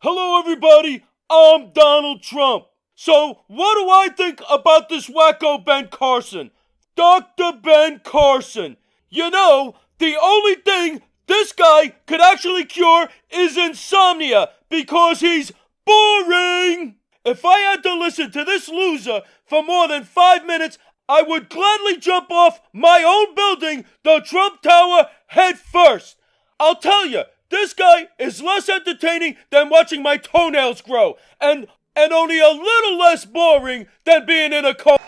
Hello, everybody. I'm Donald Trump. So, what do I think about this wacko Ben Carson? Dr. Ben Carson. You know, the only thing this guy could actually cure is insomnia because he's boring. If I had to listen to this loser for more than 5 minutes, I would gladly jump off my own building, the Trump Tower, head first. I'll tell you, this guy is less entertaining than watching my toenails grow, and only a little less boring than being in a coma.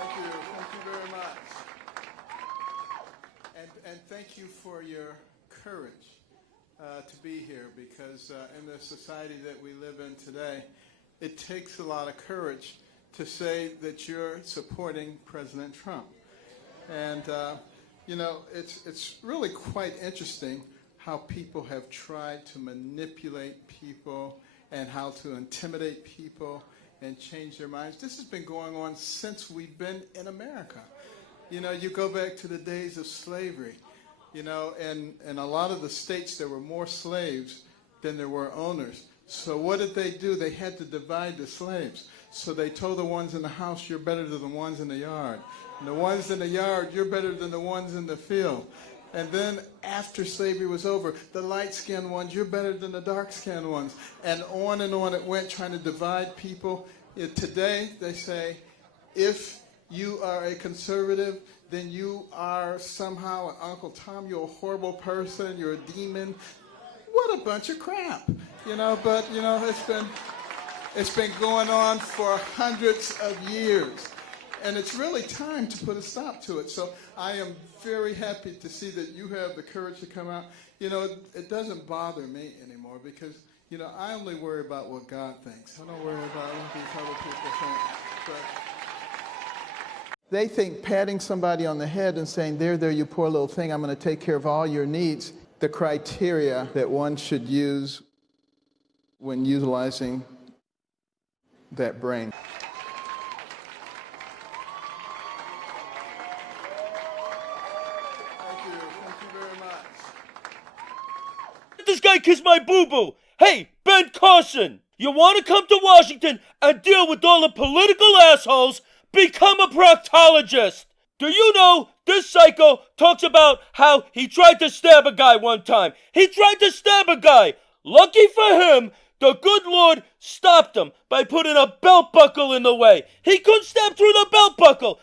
Thank you very much. And thank you for your courage to be here, because in the society that we live in today, it takes a lot of courage to say that you're supporting President Trump. And, it's really quite interesting how people have tried to manipulate people and how to intimidate people and change their minds. This has been going on since we've been in America. You go back to the days of slavery, and in a lot of the states there were more slaves than there were owners. So what did they do? They had to divide the slaves. So they told the ones in the house, you're better than the ones in the yard. And the ones in the yard, you're better than the ones in the field. And then after slavery was over, the light-skinned ones, you're better than the dark-skinned ones. And on it went, trying to divide people. Today, they say, if you are a conservative, then you are somehow an Uncle Tom, you're a horrible person, you're a demon. What a bunch of crap, but it's been going on for hundreds of years. And it's really time to put a stop to it. So I am very happy to see that you have the courage to come out. It doesn't bother me anymore because, I only worry about what God thinks. I don't worry about what these other people think. But they think patting somebody on the head and saying, there, you poor little thing, I'm going to take care of all your needs, the criteria that one should use when utilizing that brain. This guy kissed my boo-boo. Hey, Ben Carson, you want to come to Washington and deal with all the political assholes? Become a proctologist. Do you know this psycho talks about how he tried to stab a guy one time? He tried to stab a guy. Lucky for him, the good Lord stopped him by putting a belt buckle in the way. He couldn't stab through the belt buckle.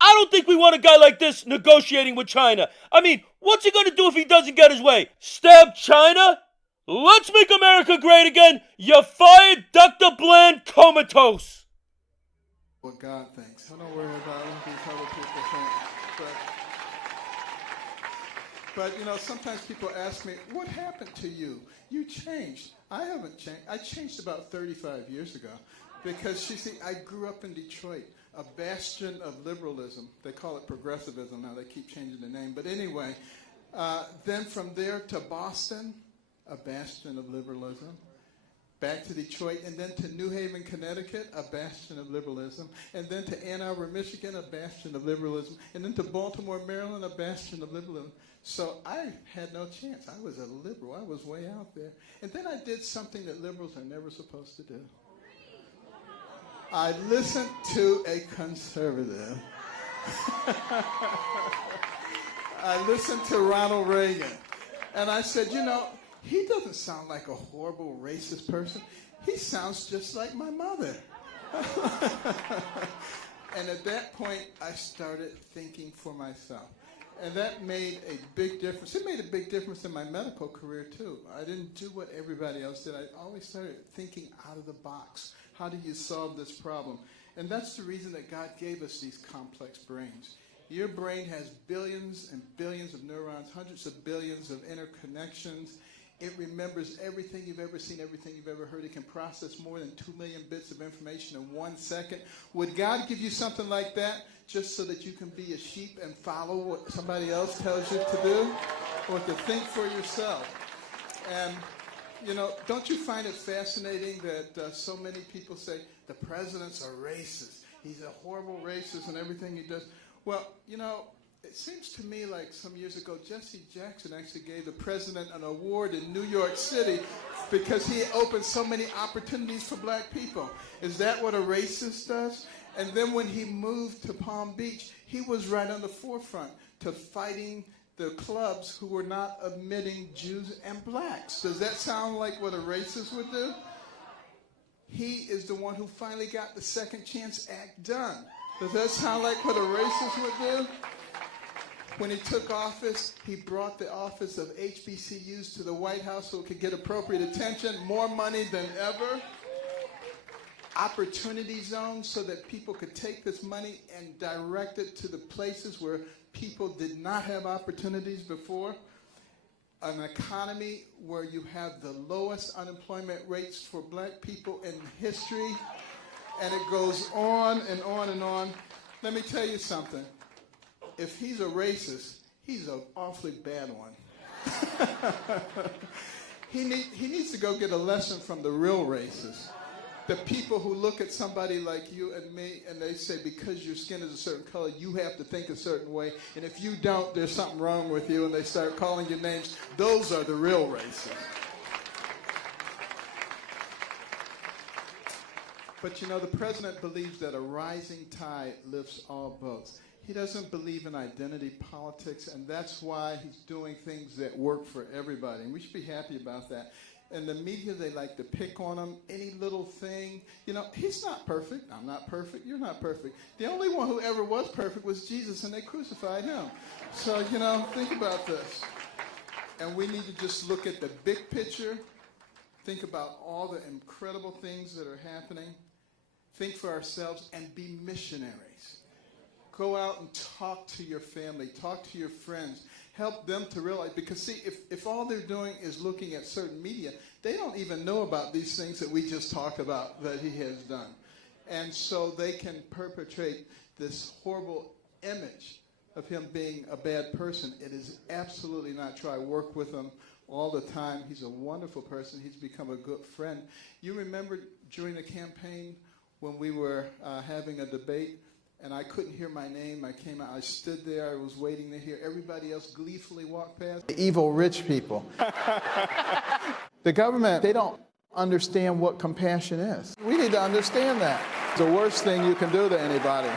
I don't think we want a guy like this negotiating with China. I mean, what's he going to do if he doesn't get his way? Stab China? Let's make America great again. You're fired, Dr. Bland Comatose. What God thinks. I don't worry about what these other people think. But sometimes people ask me, what happened to you? You changed. I haven't changed. I changed about 35 years ago because, you see, I grew up in Detroit, a bastion of liberalism. They call it progressivism now. They keep changing the name. But anyway, then from there to Boston, a bastion of liberalism. Back to Detroit, and then to New Haven, Connecticut, a bastion of liberalism. And then to Ann Arbor, Michigan, a bastion of liberalism. And then to Baltimore, Maryland, a bastion of liberalism. So I had no chance. I was a liberal. I was way out there. And then I did something that liberals are never supposed to do. I listened to a conservative. I listened to Ronald Reagan. And I said, he doesn't sound like a horrible racist person. He sounds just like my mother. And at that point, I started thinking for myself. And that made a big difference. It made a big difference in my medical career, too. I didn't do what everybody else did. I always started thinking out of the box. How do you solve this problem? And that's the reason that God gave us these complex brains. Your brain has billions and billions of neurons, hundreds of billions of interconnections. It remembers everything you've ever seen, everything you've ever heard. It can process more than 2 million bits of information in 1 second. Would God give you something like that just so that you can be a sheep and follow what somebody else tells you to do? Or to think for yourself? And, don't you find it fascinating that so many people say the president's a racist? He's a horrible racist and everything he does. Well, It seems to me like some years ago, Jesse Jackson actually gave the president an award in New York City because he opened so many opportunities for black people. Is that what a racist does? And then when he moved to Palm Beach, he was right on the forefront to fighting the clubs who were not admitting Jews and blacks. Does that sound like what a racist would do? He is the one who finally got the Second Chance Act done. Does that sound like what a racist would do? When he took office, he brought the office of HBCUs to the White House so it could get appropriate attention, more money than ever. Opportunity zones so that people could take this money and direct it to the places where people did not have opportunities before. An economy where you have the lowest unemployment rates for black people in history. And it goes on and on and on. Let me tell you something. If he's a racist, he's an awfully bad one. He needs to go get a lesson from the real racists. The people who look at somebody like you and me and they say, because your skin is a certain color, you have to think a certain way. And if you don't, there's something wrong with you. And they start calling you names. Those are the real racists. But you know, the president believes that a rising tide lifts all boats. He doesn't believe in identity politics, and that's why he's doing things that work for everybody. And we should be happy about that. And the media, they like to pick on him, any little thing. You know, he's not perfect. I'm not perfect. You're not perfect. The only one who ever was perfect was Jesus, and they crucified him. So, you know, think about this. And we need to just look at the big picture, think about all the incredible things that are happening, think for ourselves, and be missionaries. Go out and talk to your family, talk to your friends, help them to realize, because see, if all they're doing is looking at certain media, they don't even know about these things that we just talked about that he has done. And so they can perpetrate this horrible image of him being a bad person. It is absolutely not true. I work with him all the time. He's a wonderful person. He's become a good friend. You remember during the campaign when we were having a debate, and I couldn't hear my name. I came out, I stood there, I was waiting to hear everybody else gleefully walk past. The evil rich people. The government, they don't understand what compassion is. We need to understand that. It's the worst thing you can do to anybody.